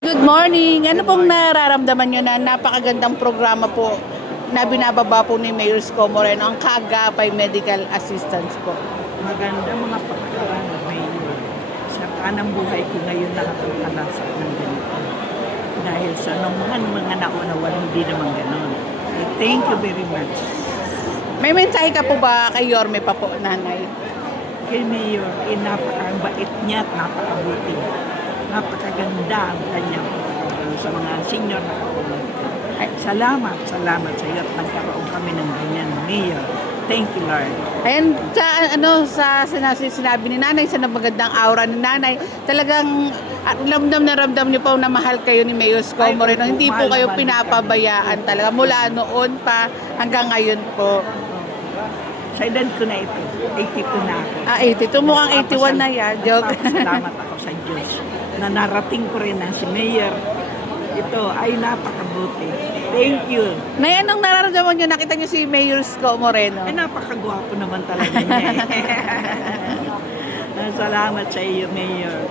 Good morning! Ano pong nararamdaman nyo na napakagandang programa po na binababa po ni Mayor Isko Moreno, ang Kaagapay Medical Assistance po? Maganda mga pagkakaan ng mayor. Sa kanang buhay ko ngayon nakapagkalasa ng ganito. Dahil sa nung mga naunawan, hindi naman ganon. Thank you very much. May mensahe ka po ba kay Yorme pa po, nanay? Kay Mayor, napakabait niya at napakabuti. Napakaganda ang kanyang pagkakaroon sa mga senior na katulad ko. Ay, salamat sa iyo at nagkaroon kami ng ganyan, Mayor. Thank you, Lord. Ayan, sa sinabi ni nanay, sa magandang aura ni nanay, talagang ramdam niyo po na mahal kayo ni Mayor Isko Moreno. Hindi po kayo pinapabayaan talaga mula noon pa hanggang ngayon po. Sa edad ko na ito, 82 na ako. 82, mukhang 81 na yan. Joke. Salamat ako sa Diyos na narating ko rin na si Mayor. Ito ay napakabuti. Thank you. Nay, anong nararamdaman nyo? Nakita nyo si Mayor Isko Moreno? Ay, napakagwapo naman talaga niya. Salamat sa iyo, Mayor.